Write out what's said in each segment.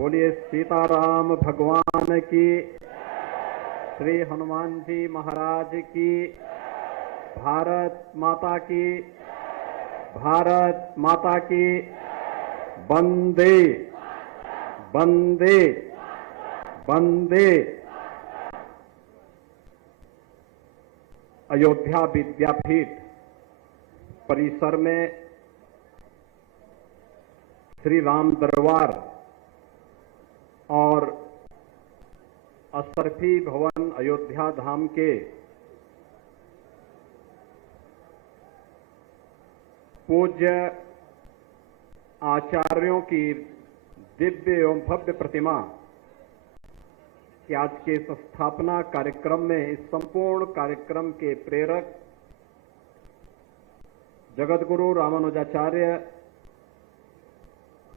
बोलिए सीताराम भगवान की, श्री हनुमान जी महाराज की, भारत माता की, भारत माता की, वंदे वंदे वंदे। अयोध्या विद्यापीठ परिसर में श्री राम दरबार और असरफी भवन अयोध्या धाम के पूज्य आचार्यों की दिव्य एवं भव्य प्रतिमा के आज के इस स्थापना कार्यक्रम में इस संपूर्ण कार्यक्रम के प्रेरक जगतगुरु रामानुजाचार्य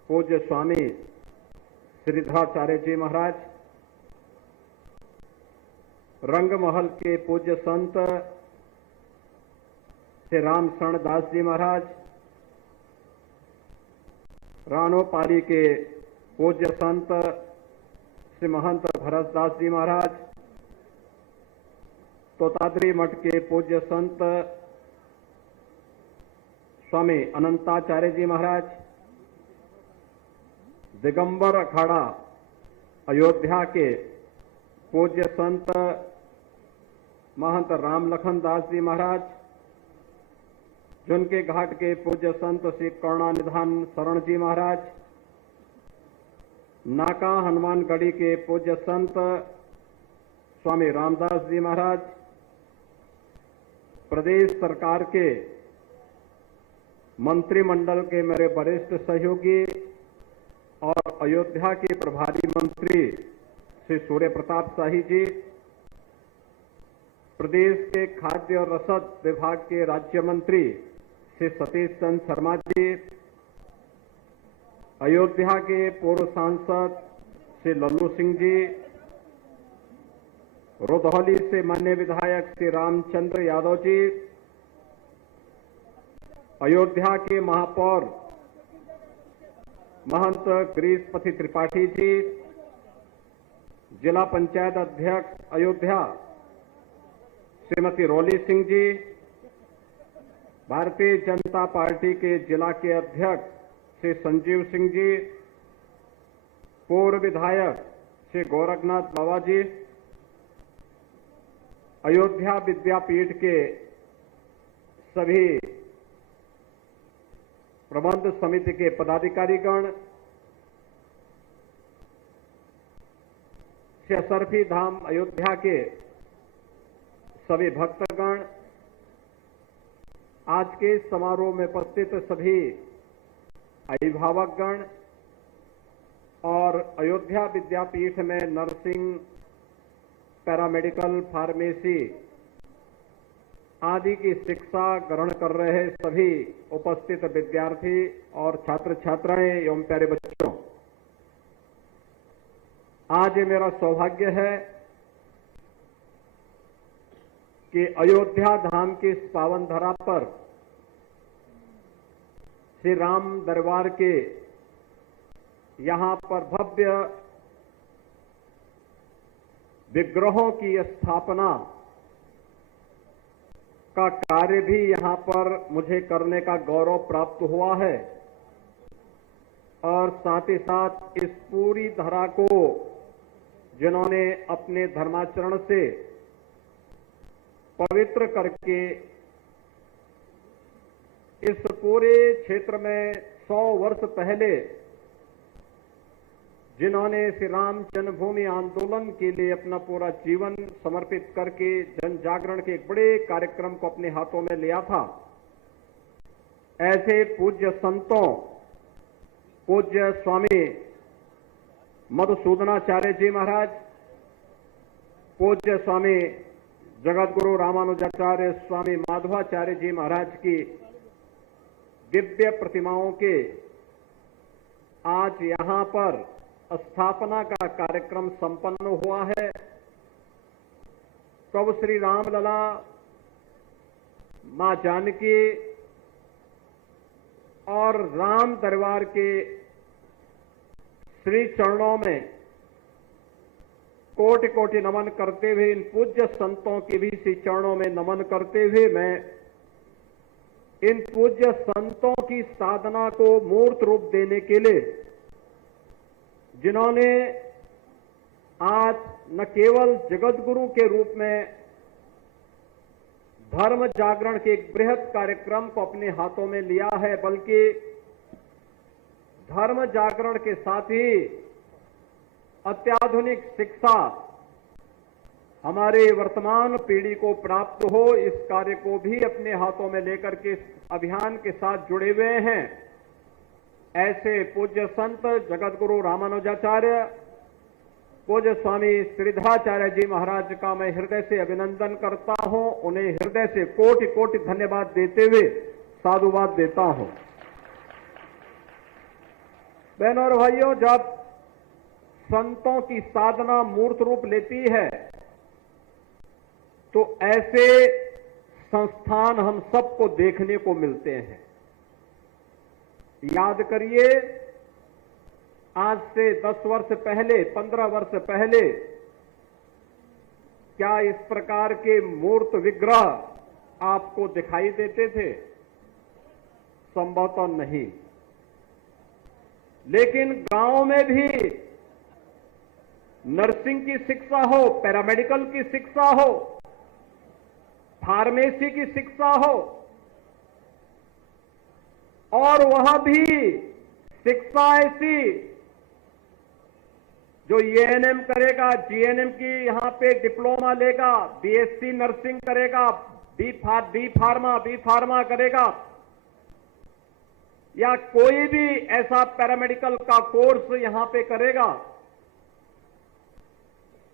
पूज्य स्वामी श्रीधराचार्य जी महाराज, रंगमहल के पूज्य संत श्री राम शरण दास जी महाराज, रानोपाली के पूज्य संत श्री महंत भरत दास जी महाराज, तोताद्री मठ के पूज्य संत स्वामी अनंताचार्य जी महाराज, दिगंबर अखाड़ा अयोध्या के पूज्य संत महंत राम लखन दास जी महाराज, जुनके घाट के पूज्य संत श्री करुणानिधान शरण जी महाराज, नाका हनुमानगढ़ी के पूज्य संत स्वामी रामदास जी महाराज, प्रदेश सरकार के मंत्रिमंडल के मेरे वरिष्ठ सहयोगी और अयोध्या के प्रभारी मंत्री श्री सूर्य प्रताप शाही जी, प्रदेश के खाद्य और रसद विभाग के राज्य मंत्री श्री सतीश चंद्र शर्मा जी, अयोध्या के पूर्व सांसद श्री लल्लू सिंह जी, रुधौली से माननीय विधायक श्री रामचंद्र यादव जी, अयोध्या के महापौर महंत गिरीशपति त्रिपाठी जी, जिला पंचायत अध्यक्ष अयोध्या श्रीमती रोली सिंह जी, भारतीय जनता पार्टी के जिला के अध्यक्ष श्री संजीव सिंह जी, पूर्व विधायक श्री गोरखनाथ बाबा जी, अयोध्या विद्यापीठ के सभी प्रबंध समिति के पदाधिकारीगण, श्री असरफी धाम अयोध्या के सभी भक्तगण, आज के समारोह में उपस्थित सभी अभिभावकगण और अयोध्या विद्यापीठ में नर्सिंग, पैरामेडिकल, फार्मेसी आदि की शिक्षा ग्रहण कर रहे सभी उपस्थित विद्यार्थी और छात्र छात्राएं एवं प्यारे बच्चों, आज ये मेरा सौभाग्य है कि अयोध्या धाम की इस पावन धरा पर श्री राम दरबार के यहां पर भव्य विग्रहों की स्थापना का कार्य भी यहां पर मुझे करने का गौरव प्राप्त हुआ है और साथ ही साथ इस पूरी धरा को जिन्होंने अपने धर्माचरण से पवित्र करके इस पूरे क्षेत्र में 100 वर्ष पहले जिन्होंने श्री राम जन्मभूमि आंदोलन के लिए अपना पूरा जीवन समर्पित करके जन जागरण के एक बड़े कार्यक्रम को अपने हाथों में लिया था, ऐसे पूज्य संतों, पूज्य स्वामी मधुसूदनाचार्य जी महाराज, पूज्य स्वामी जगतगुरु रामानुजाचार्य स्वामी माधवाचार्य जी महाराज की दिव्य प्रतिमाओं के आज यहां पर स्थापना का कार्यक्रम संपन्न हुआ है। प्रभु श्री राम लला, मां जानकी और राम दरबार के श्री चरणों में कोटि कोटि नमन करते हुए, इन पूज्य संतों के भी श्री चरणों में नमन करते हुए मैं इन पूज्य संतों की साधना को मूर्त रूप देने के लिए, जिन्होंने आज न केवल जगत गुरु के रूप में धर्म जागरण के एक बृहद कार्यक्रम को अपने हाथों में लिया है, बल्कि धर्म जागरण के साथ ही अत्याधुनिक शिक्षा हमारे वर्तमान पीढ़ी को प्राप्त हो, इस कार्य को भी अपने हाथों में लेकर के इस अभियान के साथ जुड़े हुए हैं। ऐसे पूज्य संत जगत गुरु रामानुजाचार्य, पूज्य स्वामी श्रीधराचार्य जी महाराज का मैं हृदय से अभिनंदन करता हूं। उन्हें हृदय से कोटि कोटि धन्यवाद देते हुए साधुवाद देता हूं। बहनों और भाइयों, जब संतों की साधना मूर्त रूप लेती है तो ऐसे संस्थान हम सबको देखने को मिलते हैं। याद करिए, आज से 10 वर्ष पहले, 15 वर्ष पहले क्या इस प्रकार के मूर्त विग्रह आपको दिखाई देते थे? संभवतः नहीं। लेकिन गांव में भी नर्सिंग की शिक्षा हो, पैरामेडिकल की शिक्षा हो, फार्मेसी की शिक्षा हो, और वह भी शिक्षा ऐसी जो एएनएम करेगा, जीएनएम की यहां पे डिप्लोमा लेगा, बीएससी नर्सिंग करेगा, बी फार्मा करेगा, या कोई भी ऐसा पैरामेडिकल का कोर्स यहां पे करेगा,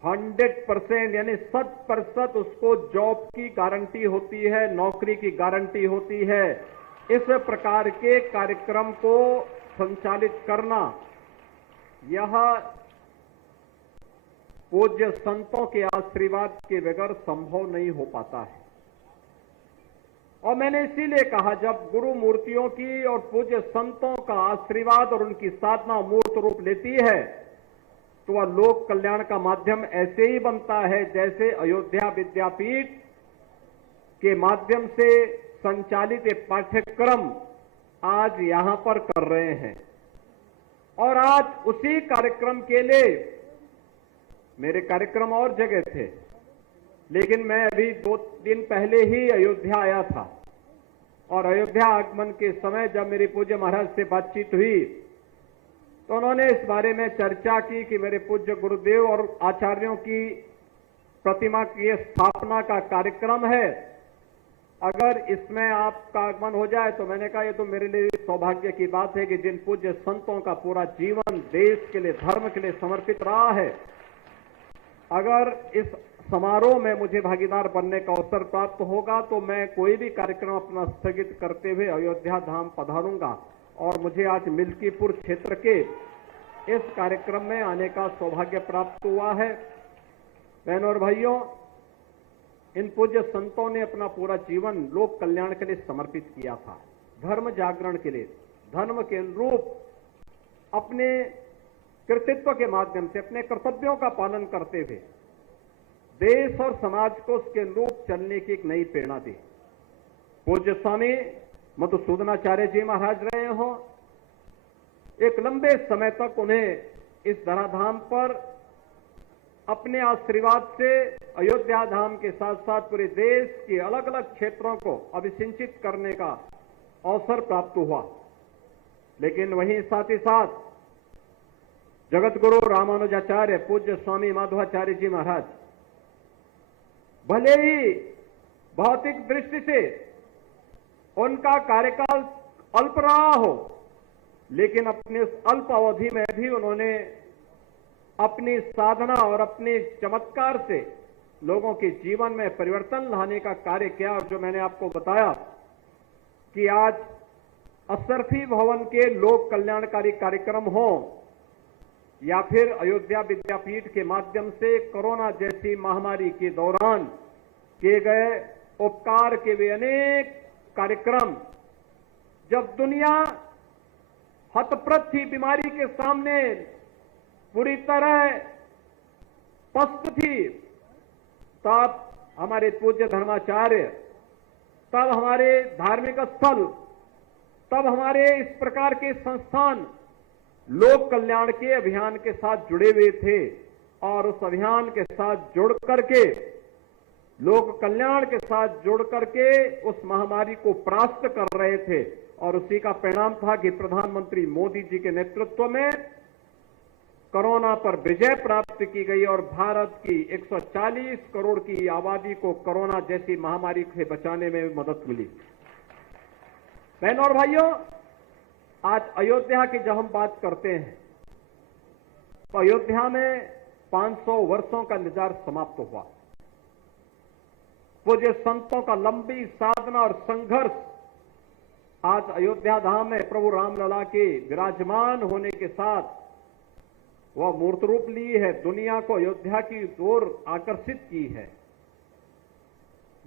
100% यानी 100% उसको जॉब की गारंटी होती है, नौकरी की गारंटी होती है। इस प्रकार के कार्यक्रम को संचालित करना यह पूज्य संतों के आशीर्वाद के बगैर संभव नहीं हो पाता है। और मैंने इसीलिए कहा, जब गुरु मूर्तियों की और पूज्य संतों का आशीर्वाद और उनकी साधना मूर्त रूप लेती है तो वह लोक कल्याण का माध्यम ऐसे ही बनता है जैसे अयोध्या विद्यापीठ के माध्यम से संचालित एक पाठ्यक्रम आज यहां पर कर रहे हैं। और आज उसी कार्यक्रम के लिए मेरे कार्यक्रम और जगह थे, लेकिन मैं अभी 2 दिन पहले ही अयोध्या आया था। और अयोध्या आगमन के समय जब मेरे पूज्य महाराज से बातचीत हुई तो उन्होंने इस बारे में चर्चा की कि मेरे पूज्य गुरुदेव और आचार्यों की प्रतिमा की स्थापना का कार्यक्रम है, अगर इसमें आपका आगमन हो जाए तो मैंने कहा, ये तो मेरे लिए सौभाग्य की बात है कि जिन पूज्य संतों का पूरा जीवन देश के लिए, धर्म के लिए समर्पित रहा है, अगर इस समारोह में मुझे भागीदार बनने का अवसर प्राप्त होगा तो मैं कोई भी कार्यक्रम अपना स्थगित करते हुए अयोध्या धाम पधारूंगा। और मुझे आज मिल्कीपुर क्षेत्र के इस कार्यक्रम में आने का सौभाग्य प्राप्त हुआ है। बहनों और भाइयों, इन पूज्य संतों ने अपना पूरा जीवन लोक कल्याण के लिए समर्पित किया था, धर्म जागरण के लिए, धर्म के अनुरूप अपने कृतित्व के माध्यम से अपने कर्तव्यों का पालन करते हुए देश और समाज को उसके अनुरूप चलने की एक नई प्रेरणा दी। पूज्य स्वामी मधुसूदनाचार्य जी महाराज रहे हो, एक लंबे समय तक उन्हें इस धराधाम पर अपने आशीर्वाद से अयोध्या धाम के साथ साथ पूरे देश के अलग अलग क्षेत्रों को अभिसिंचित करने का अवसर प्राप्त हुआ। लेकिन वहीं साथ ही साथ जगत गुरु रामानुजाचार्य पूज्य स्वामी माधवाचार्य जी महाराज भले ही भौतिक दृष्टि से उनका कार्यकाल अल्प रहा हो, लेकिन अपने उस अल्प अवधि में भी उन्होंने अपनी साधना और अपने चमत्कार से लोगों के जीवन में परिवर्तन लाने का कार्य किया। और जो मैंने आपको बताया कि आज अशरफी भवन के लोक कल्याणकारी कार्यक्रम हो या फिर अयोध्या विद्यापीठ के माध्यम से कोरोना जैसी महामारी के दौरान किए गए उपकार के वे अनेक कार्यक्रम, जब दुनिया हतप्रत थी बीमारी के सामने, पूरी तरह पस्त थी, तब हमारे पूज्य धर्माचार्य, तब हमारे धार्मिक स्थल, तब हमारे इस प्रकार के संस्थान लोक कल्याण के अभियान के साथ जुड़े हुए थे और उस अभियान के साथ जुड़ करके, लोक कल्याण के साथ जुड़ करके उस महामारी को परास्त कर रहे थे। और उसी का परिणाम था कि प्रधानमंत्री मोदी जी के नेतृत्व में कोरोना पर विजय प्राप्त की गई और भारत की 140 करोड़ की आबादी को कोरोना जैसी महामारी से बचाने में मदद मिली। बहनों और भाइयों, आज अयोध्या की जब हम बात करते हैं तो अयोध्या में 500 वर्षों का इंतजार समाप्त हुआ। पूज्य संतों का लंबी साधना और संघर्ष आज अयोध्या धाम में प्रभु रामलला के विराजमान होने के साथ वह मूर्त रूप ली है, दुनिया को अयोध्या की ओर आकर्षित की है।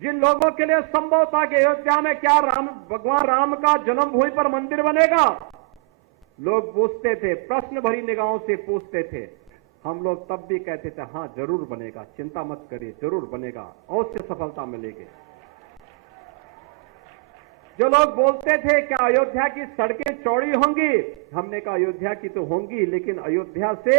जिन लोगों के लिए संभव था कि अयोध्या में क्या भगवान राम का जन्मभूमि पर मंदिर बनेगा, लोग पूछते थे, प्रश्न भरी निगाहों से पूछते थे। हम लोग तब भी कहते थे, हां जरूर बनेगा, चिंता मत करिए, जरूर बनेगा, अवश्य सफलता मिलेगी। जो लोग बोलते थे क्या अयोध्या की सड़कें चौड़ी होंगी, हमने कहा अयोध्या की तो होंगी, लेकिन अयोध्या से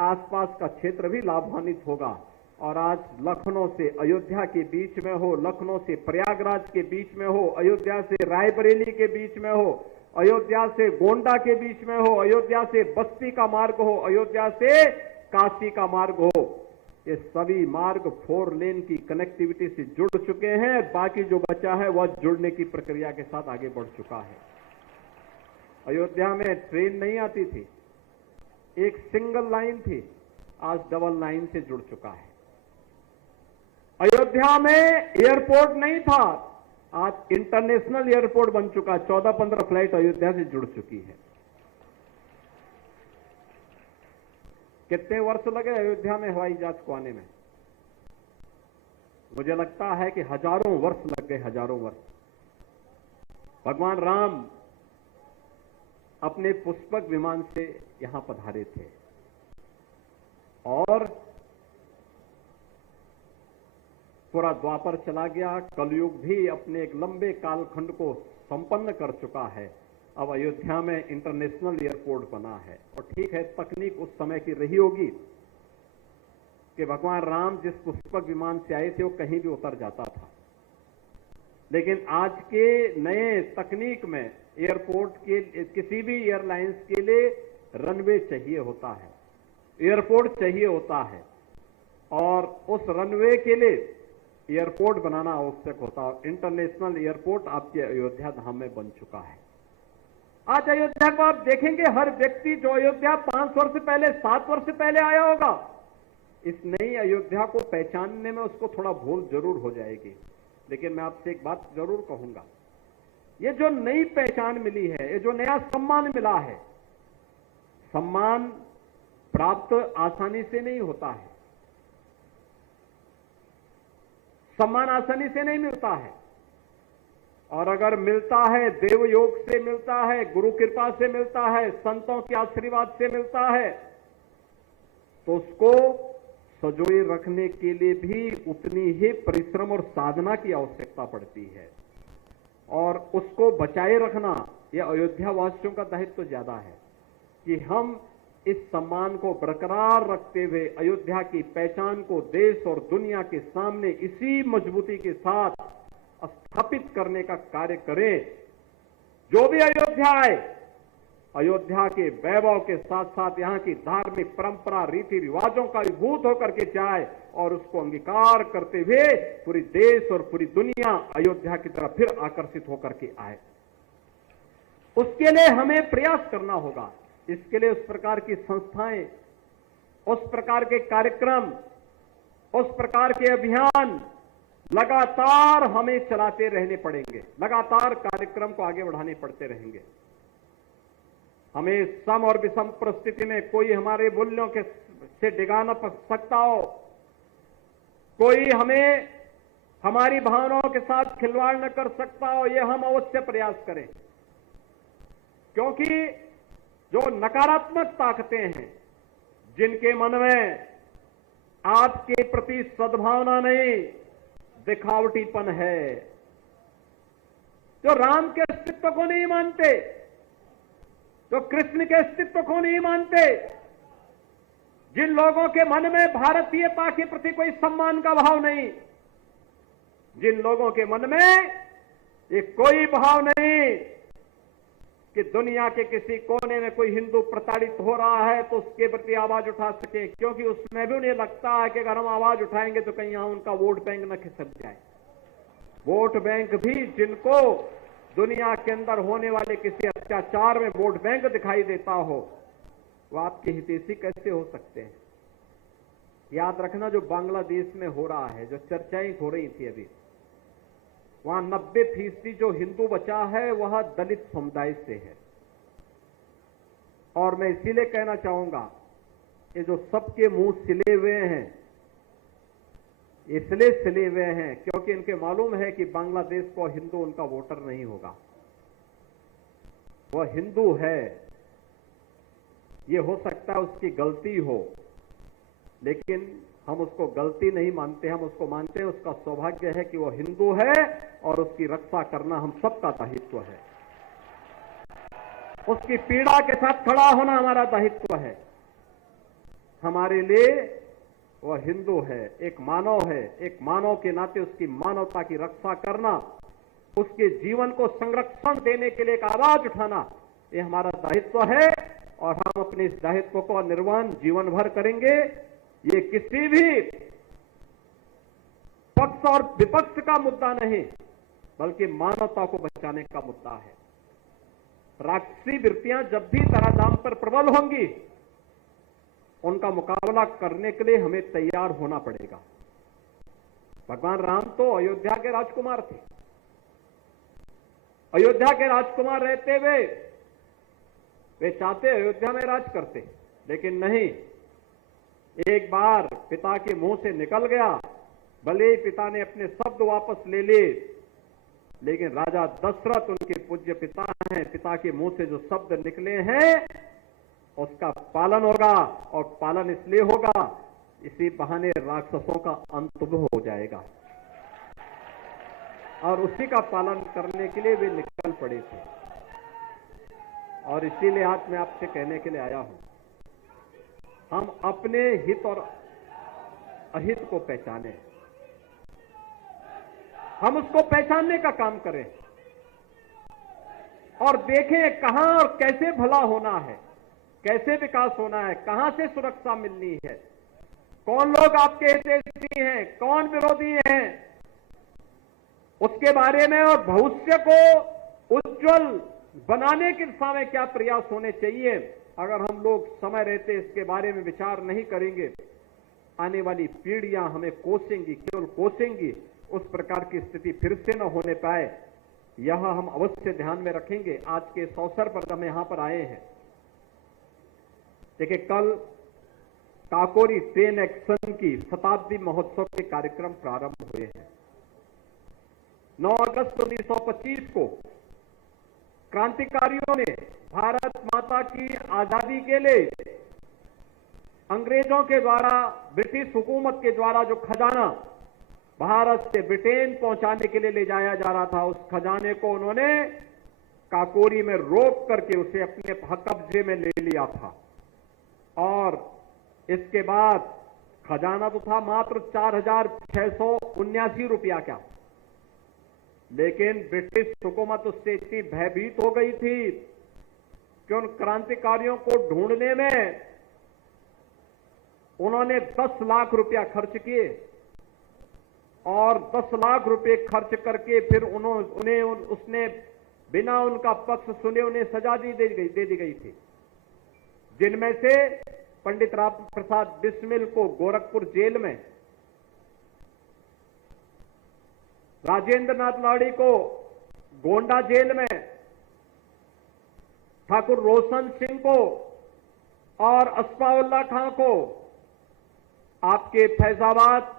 आसपास का क्षेत्र भी लाभान्वित होगा। और आज लखनऊ से अयोध्या के बीच में हो, लखनऊ से प्रयागराज के बीच में हो, अयोध्या से रायबरेली के बीच में हो, अयोध्या से गोंडा के बीच में हो, अयोध्या से बस्ती का मार्ग हो, अयोध्या से काशी का मार्ग हो, ये सभी मार्ग 4 लेन की कनेक्टिविटी से जुड़ चुके हैं। बाकी जो बचा है वह जुड़ने की प्रक्रिया के साथ आगे बढ़ चुका है। अयोध्या में ट्रेन नहीं आती थी, एक सिंगल लाइन थी, आज डबल लाइन से जुड़ चुका है। अयोध्या में एयरपोर्ट नहीं था, आज इंटरनेशनल एयरपोर्ट बन चुका है। 14-15 फ्लाइट अयोध्या से जुड़ चुकी है। कितने वर्ष लगे अयोध्या में हवाई जहाज को आने में? मुझे लगता है कि हजारों वर्ष लग गए, हजारों वर्ष। भगवान राम अपने पुष्पक विमान से यहां पधारे थे और पूरा द्वापर चला गया, कलयुग भी अपने एक लंबे कालखंड को संपन्न कर चुका है। अब अयोध्या में इंटरनेशनल एयरपोर्ट बना है। और ठीक है, तकनीक उस समय की रही होगी कि भगवान राम जिस पुष्पक विमान से आए थे वो कहीं भी उतर जाता था, लेकिन आज के नए तकनीक में एयरपोर्ट के किसी भी एयरलाइंस के लिए रनवे चाहिए होता है, एयरपोर्ट चाहिए होता है, और उस रनवे के लिए एयरपोर्ट बनाना आवश्यक होता है। इंटरनेशनल एयरपोर्ट आपके अयोध्या धाम में बन चुका है। आज अयोध्या को आप देखेंगे, हर व्यक्ति जो अयोध्या 5 वर्ष पहले, 7 वर्ष पहले आया होगा, इस नई अयोध्या को पहचानने में उसको थोड़ा भूल जरूर हो जाएगी। लेकिन मैं आपसे एक बात जरूर कहूंगा, ये जो नई पहचान मिली है, ये जो नया सम्मान मिला है, सम्मान प्राप्त आसानी से नहीं होता है, सम्मान आसानी से नहीं मिलता है, और अगर मिलता है देव योग से मिलता है, गुरु कृपा से मिलता है, संतों के आशीर्वाद से मिलता है, तो उसको सजोए रखने के लिए भी उतनी ही परिश्रम और साधना की आवश्यकता पड़ती है, और उसको बचाए रखना यह अयोध्या वासियों का दायित्व तो ज्यादा है कि हम इस सम्मान को बरकरार रखते हुए अयोध्या की पहचान को देश और दुनिया के सामने इसी मजबूती के साथ स्थापित करने का कार्य करें। जो भी अयोध्या आए, अयोध्या के वैभव के साथ साथ यहां की धार्मिक परंपरा, रीति रिवाजों का विभूत होकर के जाए और उसको अंगीकार करते हुए पूरी देश और पूरी दुनिया अयोध्या की तरफ फिर आकर्षित होकर के आए। उसके लिए हमें प्रयास करना होगा। इसके लिए उस प्रकार की संस्थाएं, उस प्रकार के कार्यक्रम, उस प्रकार के अभियान लगातार हमें चलाते रहने पड़ेंगे, लगातार कार्यक्रम को आगे बढ़ाने पड़ते रहेंगे। हमें सम और विषम परिस्थिति में कोई हमारे मूल्यों के से डिगा न सकता हो, कोई हमें हमारी भावनाओं के साथ खिलवाड़ न कर सकता हो, यह हम अवश्य प्रयास करें। क्योंकि जो नकारात्मक ताकतें हैं, जिनके मन में आपके प्रति सद्भावना नहीं, दिखावटीपन है, जो राम के अस्तित्व को नहीं मानते, जो कृष्ण के अस्तित्व को नहीं मानते, जिन लोगों के मन में भारतीयता के प्रति कोई सम्मान का भाव नहीं, जिन लोगों के मन में ये कोई भाव नहीं कि दुनिया के किसी कोने में कोई हिंदू प्रताड़ित हो रहा है तो उसके प्रति आवाज उठा सके, क्योंकि उसमें भी उन्हें लगता है कि अगर हम आवाज उठाएंगे तो कहीं यहां उनका वोट बैंक न खिसक जाए। वोट बैंक भी जिनको दुनिया के अंदर होने वाले किसी अत्याचार में वोट बैंक दिखाई देता हो, वो आपके हितैषी कैसे हो सकते हैं? याद रखना, जो बांग्लादेश में हो रहा है, जो चर्चाएं हो रही थी अभी, वहां 90% जो हिंदू बचा है वह दलित समुदाय से है। और मैं इसीलिए कहना चाहूंगा, ये जो सबके मुंह सिले हुए हैं, इसलिए सिले हुए हैं क्योंकि इनके मालूम है कि बांग्लादेश को हिंदू उनका वोटर नहीं होगा। वह हिंदू है, ये हो सकता है उसकी गलती हो, लेकिन हम उसको गलती नहीं मानते, हम उसको मानते हैं उसका सौभाग्य है कि वो हिंदू है और उसकी रक्षा करना हम सबका दायित्व है। उसकी पीड़ा के साथ खड़ा होना हमारा दायित्व है। हमारे लिए वह हिंदू है, एक मानव है, एक मानव के नाते उसकी मानवता की रक्षा करना, उसके जीवन को संरक्षण देने के लिए एक आवाज उठाना, ये हमारा दायित्व है और हम अपने इस दायित्व को निर्वहन जीवन भर करेंगे। ये किसी भी पक्ष और विपक्ष का मुद्दा नहीं, बल्कि मानवता को बचाने का मुद्दा है। राक्षसी वृत्तियां जब भी धराधाम पर प्रबल होंगी, उनका मुकाबला करने के लिए हमें तैयार होना पड़ेगा। भगवान राम तो अयोध्या के राजकुमार थे। अयोध्या के राजकुमार रहते हुए वे चाहते अयोध्या में राज करते, लेकिन नहीं, एक बार पिता के मुंह से निकल गया, भले ही पिता ने अपने शब्द वापस ले लिए, लेकिन राजा दशरथ उनके पूज्य पिता हैं, पिता के मुंह से जो शब्द निकले हैं उसका पालन होगा, और पालन इसलिए होगा, इसी बहाने राक्षसों का अंत हो जाएगा। और उसी का पालन करने के लिए वे निकल पड़े थे। और इसीलिए आज मैं आपसे कहने के लिए आया हूं, हम अपने हित और अहित को पहचानें, हम उसको पहचानने का काम करें और देखें कहां और कैसे भला होना है, कैसे विकास होना है, कहां से सुरक्षा मिलनी है, कौन लोग आपके हितैषी हैं, कौन विरोधी हैं, उसके बारे में, और भविष्य को उज्जवल बनाने की दिशा में क्या प्रयास होने चाहिए। अगर हम लोग समय रहते इसके बारे में विचार नहीं करेंगे, आने वाली पीढ़ियां हमें कोसेंगी, केवल कोसेंगी, उस प्रकार की स्थिति फिर से न होने पाए, यह हम अवश्य ध्यान में रखेंगे। आज के इस अवसर पर हम यहां पर आए हैं। देखिए, कल काकोरी ट्रेन एक्शन की शताब्दी महोत्सव के कार्यक्रम प्रारंभ हुए हैं। 9 अगस्त 1925 को क्रांतिकारियों ने भारत माता की आजादी के लिए अंग्रेजों के द्वारा, ब्रिटिश हुकूमत के द्वारा जो खजाना भारत से ब्रिटेन पहुंचाने के लिए ले जाया जा रहा था, उस खजाने को उन्होंने काकोरी में रोक करके उसे अपने कब्जे में ले लिया था। और इसके बाद खजाना तो था मात्र 4,679 रुपया का, लेकिन ब्रिटिश हुकूमत उससे इतनी भयभीत हो गई थी कि उन क्रांतिकारियों को ढूंढने में उन्होंने 10 लाख रुपया खर्च किए, और 10 लाख रुपए खर्च करके फिर उसने बिना उनका पक्ष सुने उन्हें सजा दे दी गई थी, जिनमें से पंडित राम प्रसाद बिस्मिल को गोरखपुर जेल में, राजेंद्र नाथ लाड़ी को गोंडा जेल में, ठाकुर रोशन सिंह को और अस्फाउल्लाह खां को आपके फैजाबाद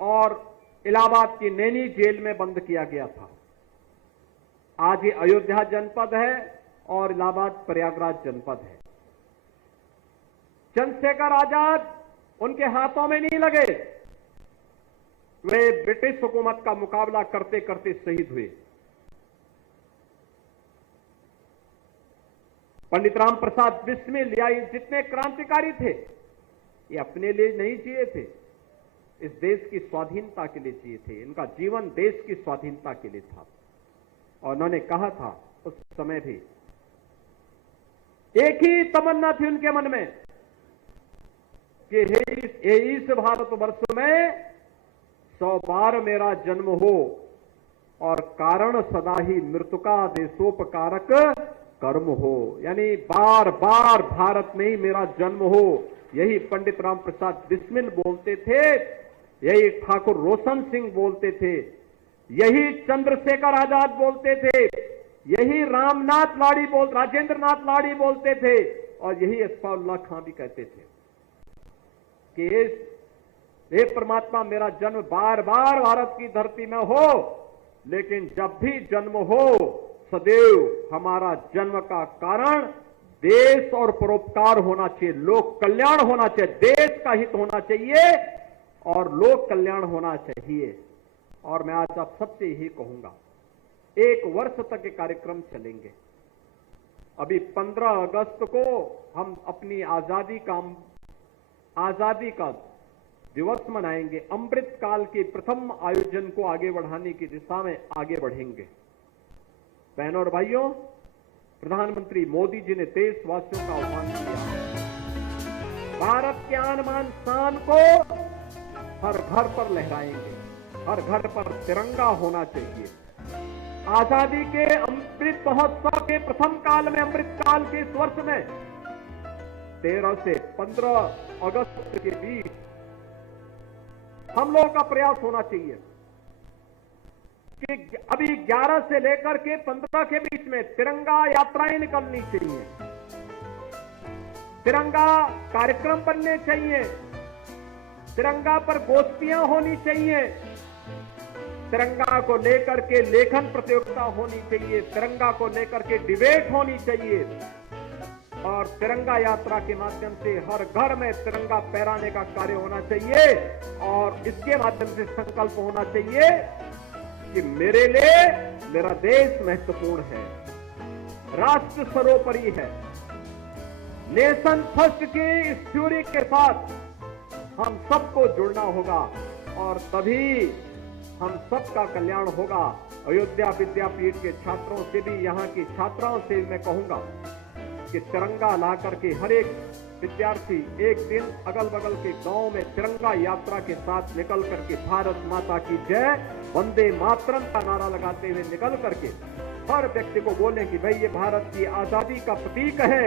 और इलाहाबाद की नैनी जेल में बंद किया गया था। आज ये अयोध्या जनपद है और इलाहाबाद प्रयागराज जनपद है। चंद्रशेखर आजाद उनके हाथों में नहीं लगे। वे ब्रिटिश हुकूमत का मुकाबला करते करते शहीद हुए। पंडित राम प्रसाद बिस्मिल या जितने क्रांतिकारी थे, ये अपने लिए नहीं जिए थे, इस देश की स्वाधीनता के लिए जिए थे। इनका जीवन देश की स्वाधीनता के लिए था। और उन्होंने कहा था उस समय भी, एक ही तमन्ना थी उनके मन में कि हे इस भारतवर्ष में 100 बार मेरा जन्म हो और कारण सदा ही मृत्यु का देशोपकारक कर्म हो। यानी बार बार भारत में ही मेरा जन्म हो। यही पंडित राम प्रसाद बिस्मिल बोलते थे, यही ठाकुर रोशन सिंह बोलते थे, यही चंद्रशेखर आजाद बोलते थे, यही राजेंद्र नाथ लाड़ी बोलते थे, और यही असफाउल्लाह खां भी कहते थे कि हे परमात्मा, मेरा जन्म बार बार भारत की धरती में हो, लेकिन जब भी जन्म हो सदैव हमारा जन्म का कारण देश और परोपकार होना चाहिए, लोक कल्याण होना चाहिए, देश का हित होना चाहिए और लोक कल्याण होना चाहिए। और मैं आज आप सबसे यही कहूंगा, 1 वर्ष तक ये कार्यक्रम चलेंगे। अभी 15 अगस्त को हम अपनी आजादी का दिवस मनाएंगे। अमृत काल के प्रथम आयोजन को आगे बढ़ाने की दिशा में आगे बढ़ेंगे। बहनों और भाइयों, प्रधानमंत्री मोदी जी ने देशवासियों का आह्वान किया, भारत के आन बान शान को हर घर पर लहराएंगे, हर घर पर तिरंगा होना चाहिए। आजादी के अमृत महोत्सव के प्रथम काल में, अमृत काल के इस वर्ष में 13 से 15 अगस्त के बीच हम लोगों का प्रयास होना चाहिए कि अभी 11 से लेकर के 15 के बीच में तिरंगा यात्राएं निकलनी चाहिए, तिरंगा कार्यक्रम बनने चाहिए, तिरंगा पर गोष्ठियां होनी चाहिए, तिरंगा को लेकर के लेखन प्रतियोगिता होनी चाहिए, तिरंगा को लेकर के डिबेट होनी चाहिए, और तिरंगा यात्रा के माध्यम से हर घर में तिरंगा फहराने का कार्य होना चाहिए। और इसके माध्यम से संकल्प होना चाहिए कि मेरे लिए मेरा देश महत्वपूर्ण है, राष्ट्र सर्वोपरि है। नेशन फर्स्ट की इस थ्योरी के साथ हम सबको जुड़ना होगा और तभी हम सबका कल्याण होगा। अयोध्या विद्यापीठ के छात्रों से भी, यहाँ की छात्राओं से मैं कहूंगा कि तिरंगा ला करके हर एक विद्यार्थी एक दिन अगल बगल के गांव में तिरंगा यात्रा के साथ निकल करके भारत माता की जय, वंदे मातरम का नारा लगाते हुए निकल करके हर व्यक्ति को बोले कि भाई ये भारत की आजादी का प्रतीक है,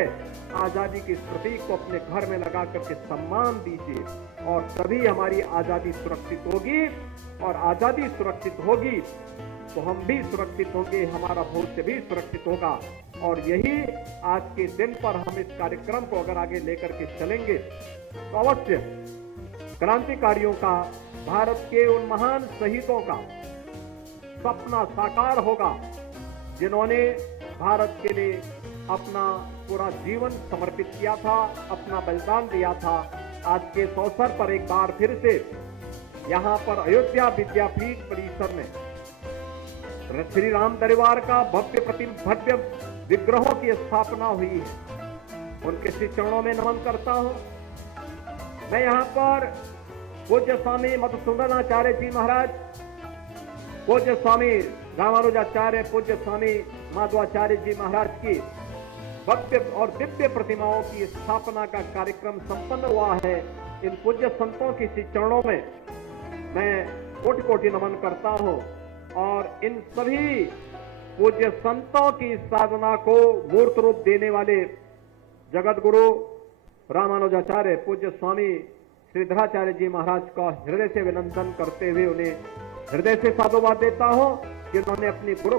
आजादी के इस प्रतीक को अपने घर में लगा करके सम्मान दीजिए, और तभी हमारी आजादी सुरक्षित होगी। और आजादी सुरक्षित होगी तो हम भी सुरक्षित होंगे, हमारा भविष्य भी सुरक्षित होगा। और यही आज के दिन पर हम इस कार्यक्रम को अगर आगे लेकर के चलेंगे तो अवश्य क्रांतिकारियों का, भारत के उन महान शहीदों का सपना साकार होगा जिन्होंने भारत के लिए अपना पूरा जीवन समर्पित किया था, अपना बलिदान दिया था। आज के इस अवसर पर एक बार फिर से यहाँ पर अयोध्या विद्यापीठ परिसर में श्री राम दरबार का भव्य विग्रहों की स्थापना हुई है। उनके श्री चरणों में नमन करता हूं। मैं यहाँ पर पूज्य स्वामी मधुसूदनाचार्य जी महाराज, पूज्य स्वामी रामानुजाचार्य, पूज्य स्वामी माधवाचार्य जी महाराज की भव्य और दिव्य प्रतिमाओं की स्थापना का कार्यक्रम संपन्न हुआ है। इन पूज्य संतों की श्री चरणों में मैं कोटि कोटि नमन करता हूं और इन सभी पूज्य संतों की साधना को मूर्त रूप देने वाले जगत गुरु रामानुजाचार्य पूज्य स्वामी श्रीधराचार्य जी महाराज का हृदय से अभिनंदन करते हुए उन्हें हृदय से साधुवाद देता हूं कि उन्होंने अपनी गुरु